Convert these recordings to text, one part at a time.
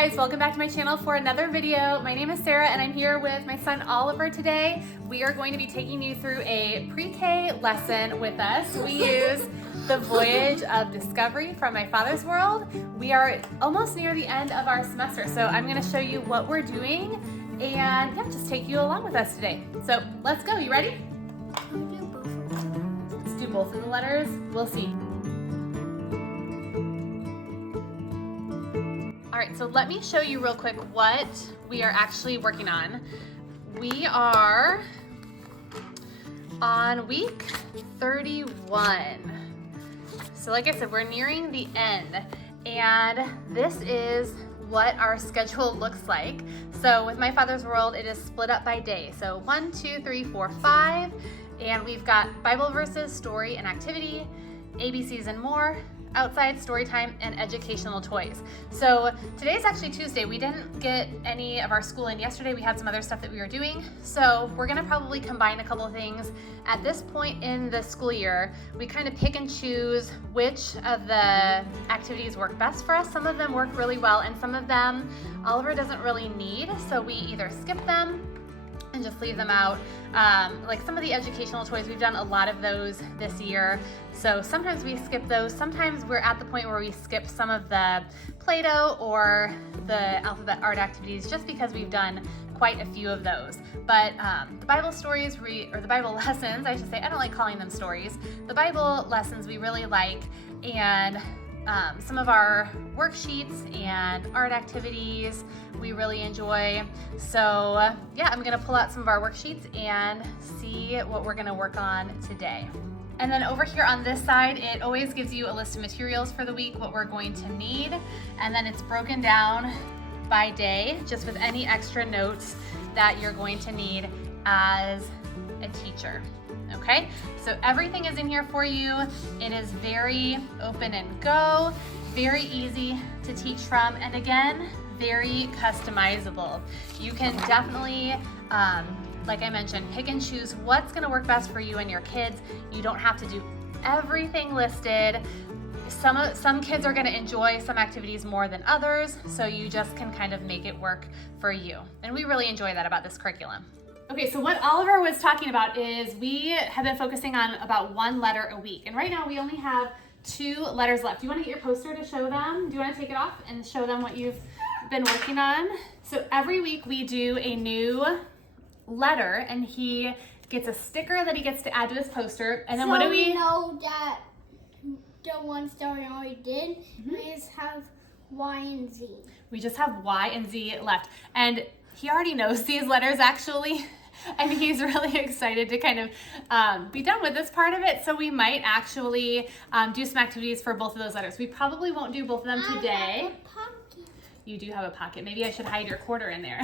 guys, welcome back to my channel for another video. My name is Sarah and I'm here with my son Oliver today. We are going to be taking you through a pre-K lesson with us. We use the Voyage of Discovery from My Father's World. We are almost near the end of our semester, so I'm going to show you what we're doing and yeah, just take you along with us today. So let's go. You ready? Let's do both of the letters. We'll see. All right, so let me show you real quick what we are actually working on. We are on week 31. So like I said, we're nearing the end, and this is what our schedule looks like. So with My Father's World, it is split up by day. So 1, 2, 3, 4, 5, and we've got Bible verses, story and activity, ABCs and more, outside story time, and educational toys. So today's actually Tuesday. We didn't get any of our school in yesterday. We had some other stuff that we were doing. So we're gonna probably combine a couple of things. At this point in the school year, we kind of pick and choose which of the activities work best for us. Some of them work really well, and some of them Oliver doesn't really need. So we either skip them and just leave them out. Like some of the educational toys, we've done a lot of those this year. So sometimes we skip those. Sometimes we're at the point where we skip some of the Play-Doh or the alphabet art activities just because we've done quite a few of those. But the Bible stories, or the Bible lessons, I should say, I don't like calling them stories. The Bible lessons we really like, and some of our worksheets and art activities we really enjoy. So yeah, I'm gonna pull out some of our worksheets and see what we're gonna work on today. And then over here on this side, it always gives you a list of materials for the week, what we're going to need. And then it's broken down by day, just with any extra notes that you're going to need as a teacher. Okay, so everything is in here for you. It is very open and go, very easy to teach from, and again, very customizable. You can definitely, like I mentioned, pick and choose what's gonna work best for you and your kids. You don't have to do everything listed. Some kids are gonna enjoy some activities more than others, so you just can kind of make it work for you. And we really enjoy that about this curriculum. Okay, so what Oliver was talking about is we have been focusing on about one letter a week. And right now we only have 2 letters left. Do you want to get your poster to show them? Do you want to take it off and show them what you've been working on? So every week we do a new letter, and he gets a sticker that he gets to add to his poster. And then so what do we know that the ones that we already did, we just have Y and Z. We just have Y and Z left. And he already knows these letters actually. And he's really excited to kind of be done with this part of it. So we might actually do some activities for both of those letters. We probably won't do both of them today. I have a pocket. You do have a pocket. Maybe I should hide your quarter in there.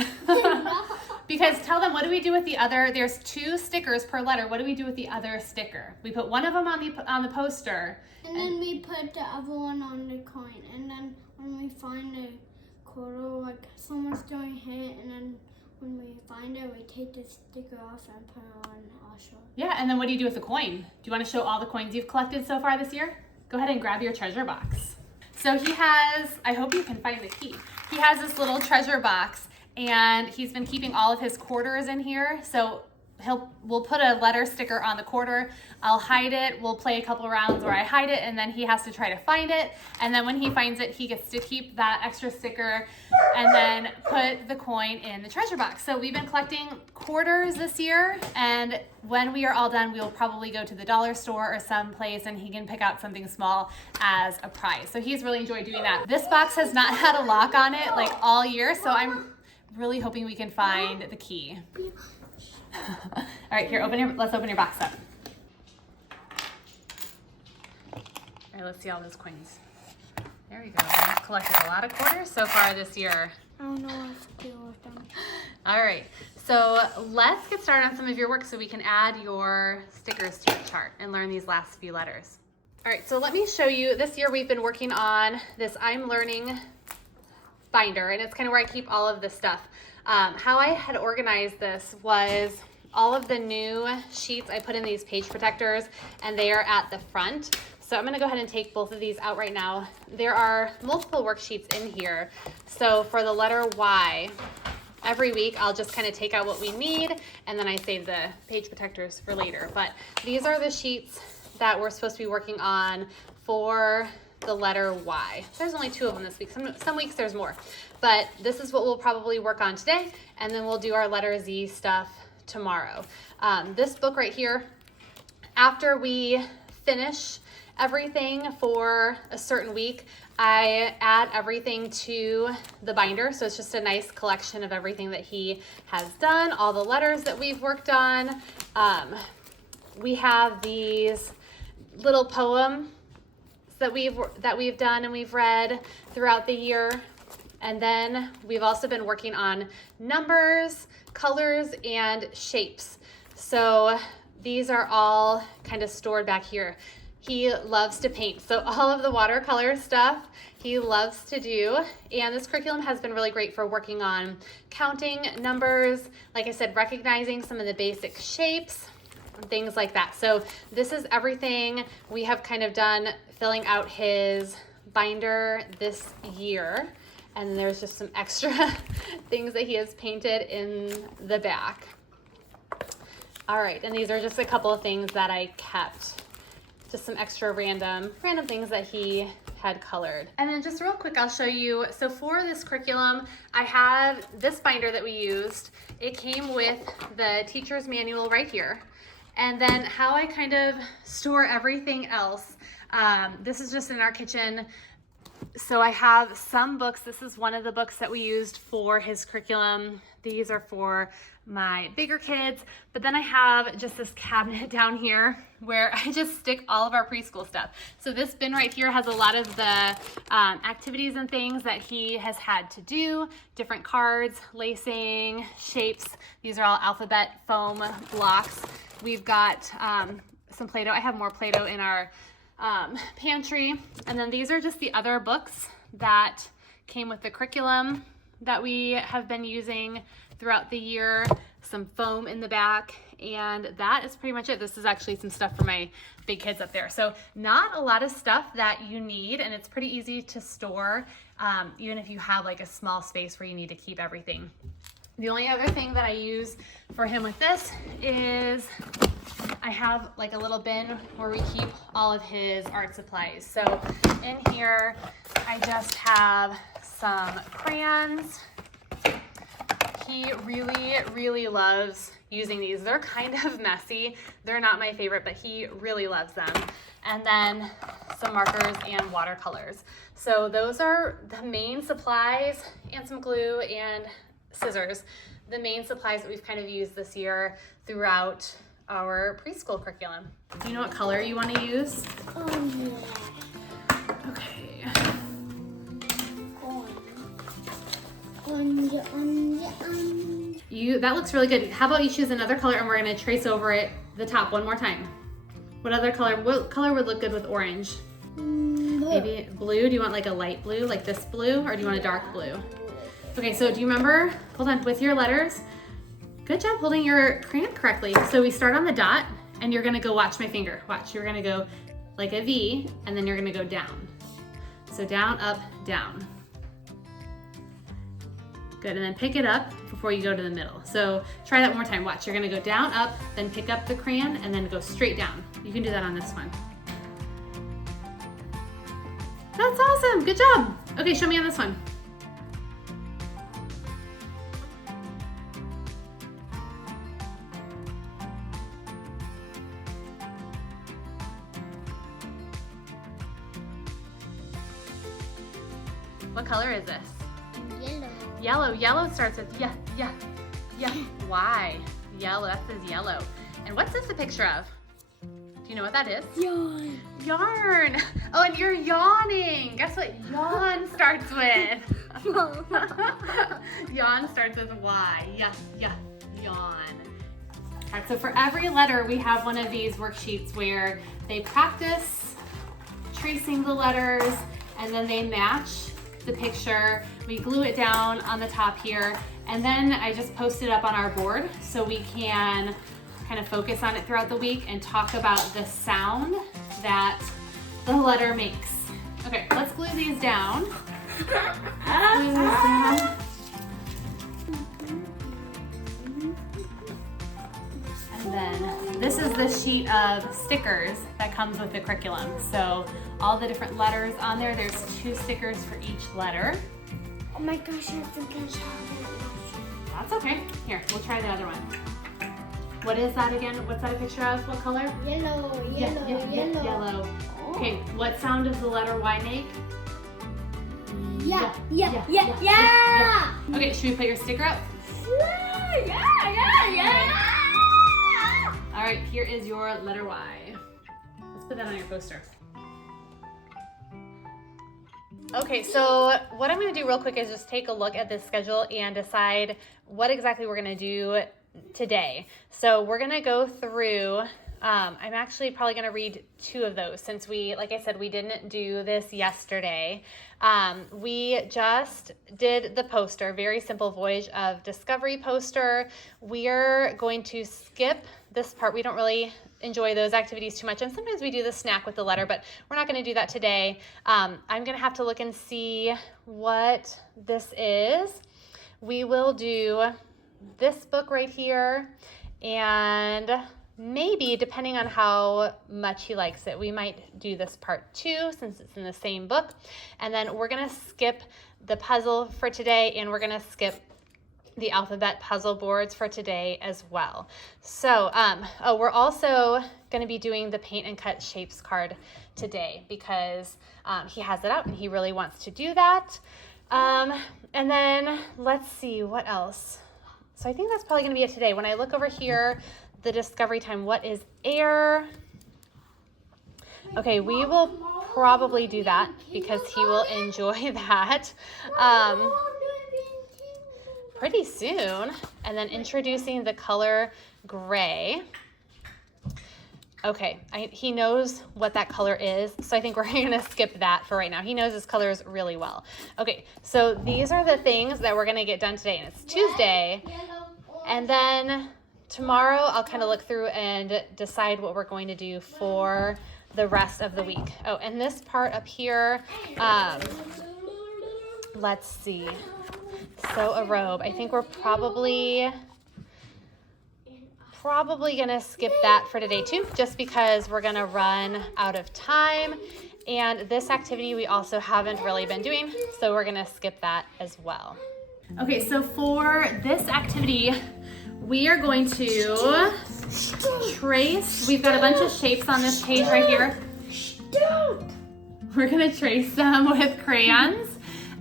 Because tell them, what do we do with the other? There's 2 stickers per letter. What do we do with the other sticker? We put one of them on the poster. And then we put the other one on the coin. And then when we find a quarter, like someone's doing it, and then when we find it, we take the sticker off and put it on our show. Yeah, and then what do you do with the coin? Do you want to show all the coins you've collected so far this year? Go ahead and grab your treasure box. So he has, I hope you can find the key. He has this little treasure box, and he's been keeping all of his quarters in here. So we'll put a letter sticker on the quarter. I'll hide it. We'll play a couple rounds where I hide it, and then he has to try to find it. And then when he finds it, he gets to keep that extra sticker and then put the coin in the treasure box. So we've been collecting quarters this year, and when we are all done, we'll probably go to the dollar store or someplace, and he can pick out something small as a prize. So he's really enjoyed doing that. This box has not had a lock on it like all year, so I'm really hoping we can find the key. All right, here, let's open your box up. All right, let's see all those coins. There we go. We've collected a lot of quarters so far this year. I don't know what to do with them. All right, so let's get started on some of your work so we can add your stickers to your chart and learn these last few letters. All right, so let me show you. This year we've been working on this I'm Learning binder, and it's kind of where I keep all of this stuff. How I had organized this was all of the new sheets I put in these page protectors, and they are at the front. So I'm gonna go ahead and take both of these out right now. There are multiple worksheets in here. So for the letter Y, every week I'll just kind of take out what we need and then I save the page protectors for later. But these are the sheets that we're supposed to be working on for the letter Y. There's only 2 of them this week. Some weeks there's more. But this is what we'll probably work on today, and then we'll do our letter Z stuff tomorrow. This book right here, after we finish everything for a certain week, I add everything to the binder. So it's just a nice collection of everything that he has done, all the letters that we've worked on. We have these little poems that we've done and we've read throughout the year. And then we've also been working on numbers, colors, and shapes. So these are all kind of stored back here. He loves to paint, so all of the watercolor stuff he loves to do. And this curriculum has been really great for working on counting numbers, like I said, recognizing some of the basic shapes, things like that. So this is everything we have kind of done filling out his binder this year. And there's just some extra things that he has painted in the back. All right, and these are just a couple of things that I kept. Just some extra random things that he had colored. And then just real quick, I'll show you. So for this curriculum, I have this binder that we used. It came with the teacher's manual right here. And then how I kind of store everything else. This is just in our kitchen. So I have some books. This is one of the books that we used for his curriculum. These are for my bigger kids. But then I have just this cabinet down here where I just stick all of our preschool stuff. So this bin right here has a lot of the activities and things that he has had to do, different cards, lacing, shapes. These are all alphabet foam blocks. We've got some Play-Doh. I have more Play-Doh in our pantry. And then these are just the other books that came with the curriculum that we have been using throughout the year, some foam in the back, and that is pretty much it. This is actually some stuff for my big kids up there. So not a lot of stuff that you need, and it's pretty easy to store, even if you have like a small space where you need to keep everything. The only other thing that I use for him with this is I have like a little bin where we keep all of his art supplies. So in here, I just have some crayons. He really loves using these. They're kind of messy. They're not my favorite, but he really loves them. And then some markers and watercolors. So those are the main supplies, and some glue and scissors. The main supplies that we've kind of used this year throughout our preschool curriculum. Do you know what color you want to use? Yeah. Okay. That looks really good. How about you choose another color and we're going to trace over it the top one more time. What color would look good with orange? Blue. Maybe blue. Do you want like a light blue, like this blue, or do you want a dark blue? Okay, so do you remember, hold on, with your letters, good job holding your crayon correctly. So we start on the dot and you're gonna go, watch my finger. Watch, you're gonna go like a V and then you're gonna go down. So down, up, down. Good, and then pick it up before you go to the middle. So try that one more time. Watch, you're gonna go down, up, then pick up the crayon and then go straight down. You can do that on this one. That's awesome, good job. Okay, show me on this one. What color is this? Yellow. Yellow starts with yeah. Why? Yellow, that says yellow. And what's this a picture of? Do you know what that is? Yarn. Yarn. Oh, and you're yawning. Guess what yawn starts with? Yawn starts with Y. Yawn. All right, so for every letter, we have one of these worksheets where they practice tracing the letters and then they match the picture. We glue it down on the top here, and then I just post it up on our board so we can kind of focus on it throughout the week and talk about the sound that the letter makes. Okay, let's glue these down. Glue these down. And then this is the sheet of stickers that comes with the curriculum. So all the different letters on there, there's 2 stickers for each letter. Oh my gosh, I think I saw that. That's okay. Here, we'll try the other one. What is that again? What's that a picture of? What color? Yellow, yellow, yellow. yellow. Oh. Okay, what sound does the letter Y make? Yeah. Okay, should we put your sticker up? Yeah. All right, here is your letter Y. Let's put that on your poster. Okay, so what I'm gonna do real quick is just take a look at this schedule and decide what exactly we're gonna do today. So we're gonna go through, I'm actually probably gonna read 2 of those since like I said, we didn't do this yesterday. We just did the poster, very simple Voyage of Discovery poster. We're going to skip this part. We don't really enjoy those activities too much, and sometimes we do the snack with the letter, but we're not going to do that today. I'm going to have to look and see what this is. We will do this book right here, and maybe depending on how much he likes it, we might do this part too since it's in the same book. And then we're going to skip the puzzle for today, and we're going to skip the alphabet puzzle boards for today as well. So, we're also going to be doing the paint and cut shapes card today because he has it out and he really wants to do that. And then let's see what else. So I think that's probably going to be it today. When I look over here, the discovery time, what is air? Okay, we will probably do that because he will enjoy that. Pretty soon. And then introducing the color gray. Okay, he knows what that color is, so I think we're gonna skip that for right now. He knows his colors really well. Okay, so these are the things that we're gonna get done today, and it's Tuesday. And then tomorrow I'll kind of look through and decide what we're going to do for the rest of the week. Oh, and this part up here, let's see. So a robe. I think we're probably gonna skip that for today too, just because we're gonna run out of time. And this activity we also haven't really been doing, so we're gonna skip that as well. Okay, so for this activity, we are going to trace. We've got a bunch of shapes on this page right here. We're gonna trace them with crayons.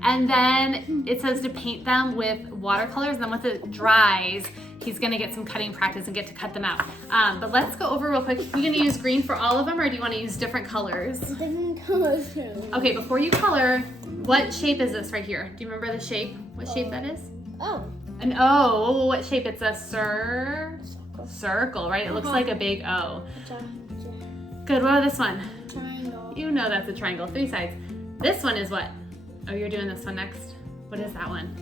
And then it says to paint them with watercolors, and then once it dries, he's gonna get some cutting practice and get to cut them out. But let's go over real quick. Are you gonna use green for all of them, or do you wanna use different colors? Different colors too. Okay, before you color, what shape is this right here? Do you remember the shape? What shape that is? Oh. An O. What shape? It's a circle, right? It looks like a big O. Good, what about this one? Triangle. You know that's a triangle, 3 sides. This one is what? Oh, you're doing this one next. What is that one?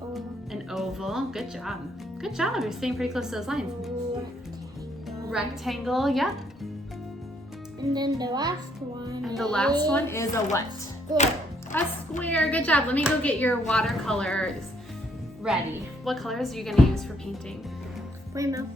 Oval. An oval. Good job. Good job. You're staying pretty close to those lines. Rectangle. Yep. And then the last one. And the last one is a what? Square. A square. Good job. Let me go get your watercolors ready. What colors are you going to use for painting? Rainbow.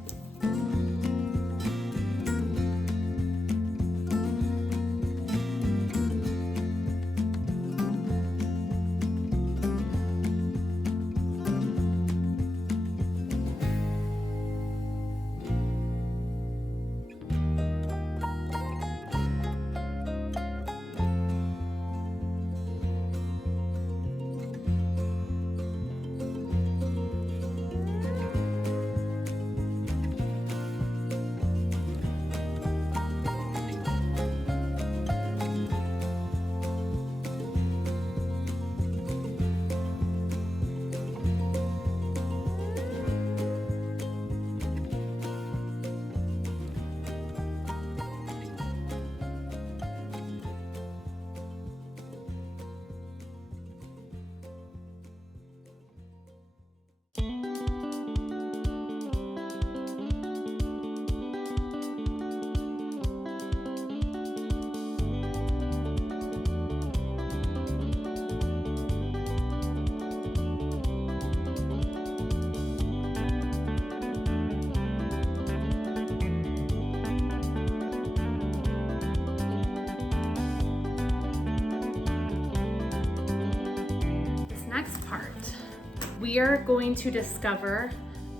We are going to discover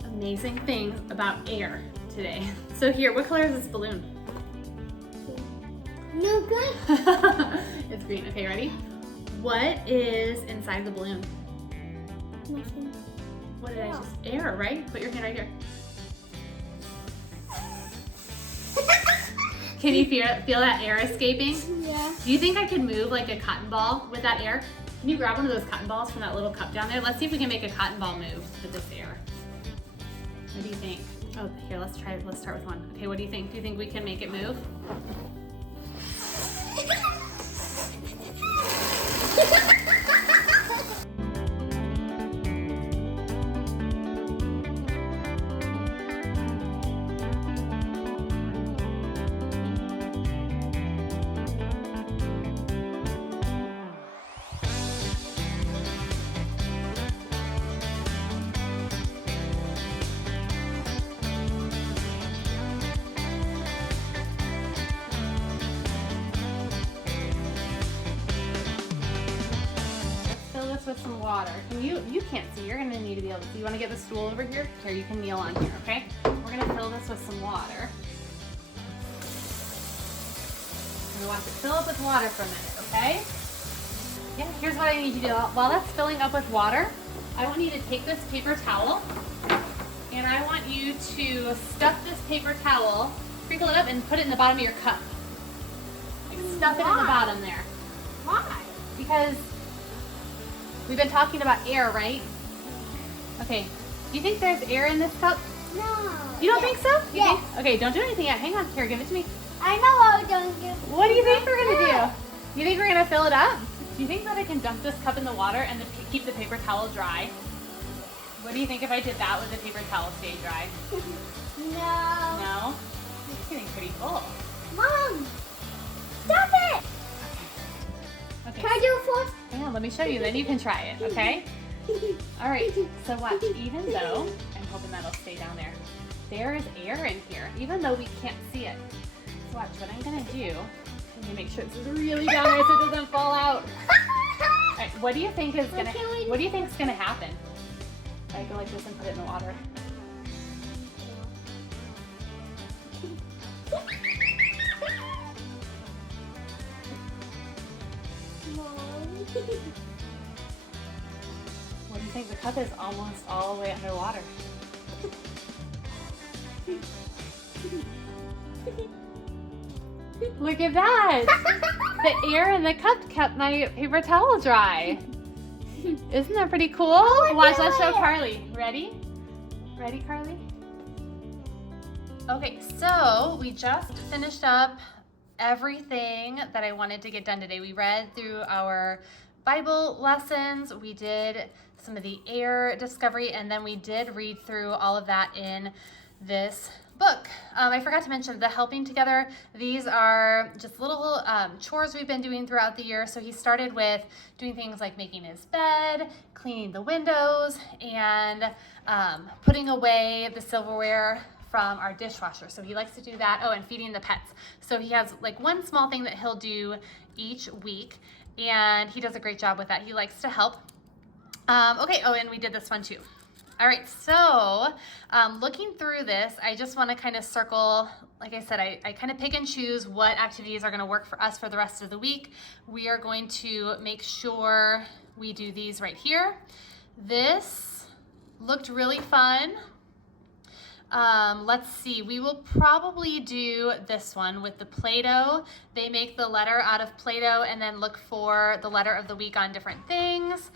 amazing things about air today. So here, what color is this balloon? No good. It's green. Okay, ready? What is inside the balloon? Nothing. What did I just? Air, right? Put your hand right here. Can you feel that air escaping? Yeah. Do you think I could move like a cotton ball with that air? Can you grab one of those cotton balls from that little cup down there? Let's see if we can make a cotton ball move with this air. What do you think? Oh, here, let's try it. Let's start with one. Okay, what do you think? Do you think we can make it move? With some water. You can't see, you're gonna need to be able to see. You wanna get the stool over here? Here, you can kneel on here, okay? We're gonna fill this with some water. I'm gonna watch it fill up with water for a minute, okay? Yeah, here's what I need you to do. While that's filling up with water, I want you to take this paper towel and I want you to stuff this paper towel, sprinkle it up and put it in the bottom of your cup. Like stuff it in the bottom there. Why? Because we've been talking about air, right? Okay. Do you think there's air in this cup? No. You don't think so? You Yes. think? Okay, don't do anything yet. Hang on. Here, give it to me. I know what we're going to do. What do you think we're going to do? You think we're going to fill it up? Do you think that I can dunk this cup in the water and keep the paper towel dry? What do you think if I did that with the paper towel stay dry? No. No? It's getting pretty full. Mom, stop it. Okay. Can I do it first? Hang on, let me show you. Then you can try it, okay? All right, so watch, even though, I'm hoping that'll stay down there, there is air in here, even though we can't see it. So watch, what I'm gonna do, let me make sure it's really down there so it doesn't fall out. All right, what do you think is gonna happen? If I go like this and put it in the water. What do you think? The cup is almost all the way underwater. Look at that! The air in the cup kept my paper towel dry. Isn't that pretty cool? Watch, let's show Carly. Ready? Ready, Carly? Okay, so we just finished up everything that I wanted to get done today. We read through our Bible lessons, we did some of the air discovery, and then we did read through all of that in this book. I forgot to mention the helping together. These are just little chores we've been doing throughout the year. So he started with doing things like making his bed, cleaning the windows, and putting away the silverware from our dishwasher. So he likes to do that. Oh, and feeding the pets. So he has like one small thing that he'll do each week, and he does a great job with that. He likes to help. Okay, oh, and we did this one too. All right, so looking through this, I just want to kind of circle, like I said, I kind of pick and choose what activities are going to work for us for the rest of the week. We are going to make sure we do these right here. This looked really fun. Let's see, we will probably do this one with the Play-Doh. They make the letter out of Play-Doh and then look for the letter of the week on different things.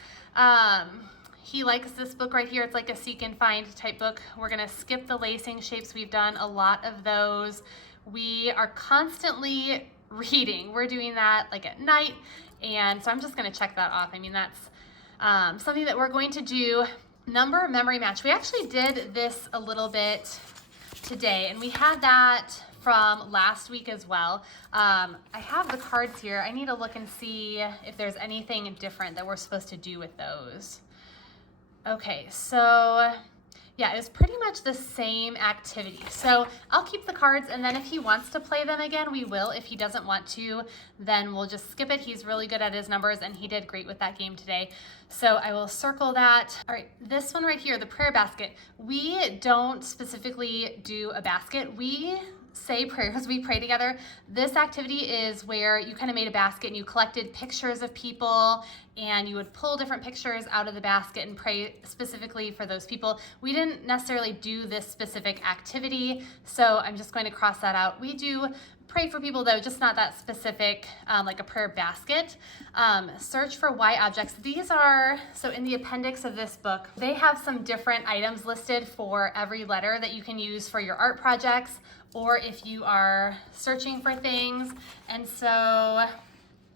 He likes this book right here. It's like a seek and find type book. We're gonna skip the lacing shapes. We've done a lot of those. We are constantly reading. We're doing that like at night. And so I'm just gonna check that off. I mean, that's something that we're going to do. Number memory match. We actually did this a little bit today, and we had that from last week as well. I have the cards here. I need to look and see if there's anything different that we're supposed to do with those. Okay, so Yeah, it was pretty much the same activity. So I'll keep the cards, and then if he wants to play them again, we will. If he doesn't want to, then we'll just skip it. He's really good at his numbers, and he did great with that game today. So I will circle that. All right, this one right here, the prayer basket. We don't specifically do a basket. We say prayers, we pray together. This activity is where you kind of made a basket and you collected pictures of people, and you would pull different pictures out of the basket and pray specifically for those people. We didn't necessarily do this specific activity, so I'm just going to cross that out. We do pray for people though, just not that specific, like a prayer basket. Search for why objects. These are, so in the appendix of this book, they have some different items listed for every letter that you can use for your art projects, or if you are searching for things. And so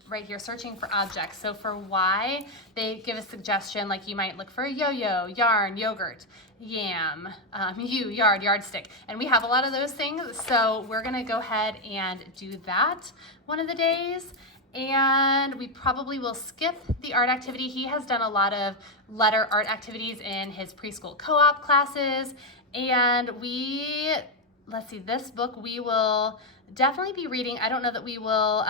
right here, searching for objects. So for why, they give a suggestion, like you might look for a yo-yo, yarn, yogurt, yam, yardstick. And we have a lot of those things, so we're gonna go ahead and do that one of the days. And we probably will skip the art activity. He has done a lot of letter art activities in his preschool co-op classes. And let's see, this book we will definitely be reading. I don't know that we will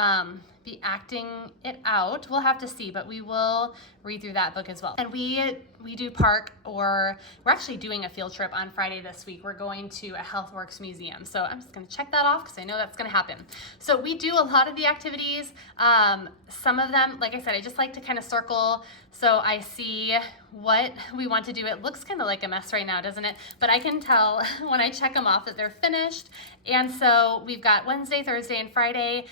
be acting it out. We'll have to see, but we will read through that book as well. And we do park, or we're actually doing a field trip on Friday this week. We're going to a HealthWorks museum. So I'm just gonna check that off because I know that's gonna happen. So we do a lot of the activities. Some of them, like I said, I just like to kind of circle so I see what we want to do. It looks kind of like a mess right now, doesn't it? But I can tell when I check them off that they're finished. And so we've got Wednesday, Thursday, and Friday.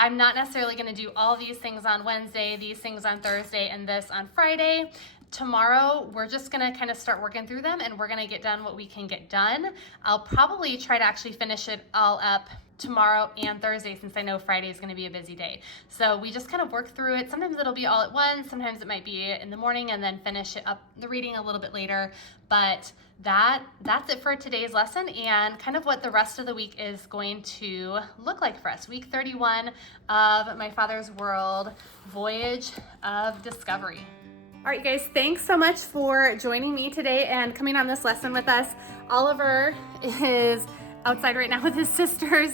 I'm not necessarily going to do all these things on Wednesday, these things on Thursday, and this on Friday. Tomorrow, we're just going to kind of start working through them, and we're going to get done what we can get done. I'll probably try to actually finish it all up tomorrow and Thursday, since I know Friday is going to be a busy day. So we just kind of work through it. Sometimes it'll be all at once, sometimes it might be in the morning and then finish it up, the reading a little bit later. But that's it for today's lesson, and kind of what the rest of the week is going to look like for us. Week 31 of My Father's World, Voyage of Discovery. All right, guys, thanks so much for joining me today and coming on this lesson with us. Oliver is outside right now with his sisters,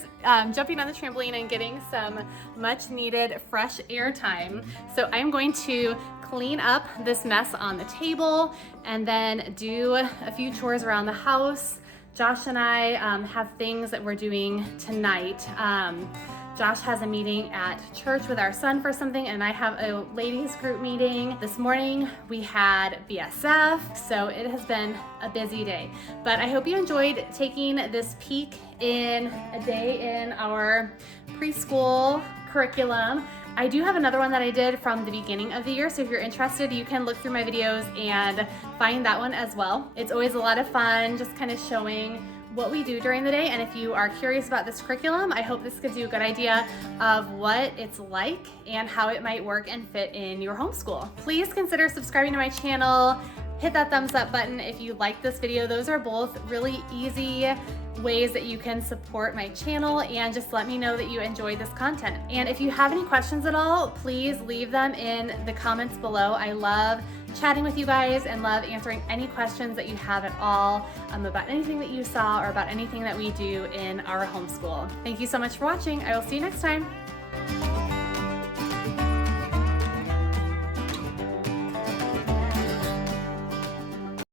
jumping on the trampoline and getting some much needed fresh air time. So I'm going to clean up this mess on the table and then do a few chores around the house. Josh and I have things that we're doing tonight. Josh has a meeting at church with our son for something, and I have a ladies group meeting. This morning we had BSF, so it has been a busy day. But I hope you enjoyed taking this peek in a day in our preschool curriculum. I do have another one that I did from the beginning of the year, so if you're interested, you can look through my videos and find that one as well. It's always a lot of fun, just kind of showing what we do during the day. And if you are curious about this curriculum, I hope this gives you a good idea of what it's like and how it might work and fit in your homeschool. Please consider subscribing to my channel. Hit that thumbs up button if you like this video. Those are both really easy ways that you can support my channel, and just let me know that you enjoyed this content. And if you have any questions at all, please leave them in the comments below. I love chatting with you guys and love answering any questions that you have at all about anything that you saw or about anything that we do in our homeschool. Thank you so much for watching. I will see you next time.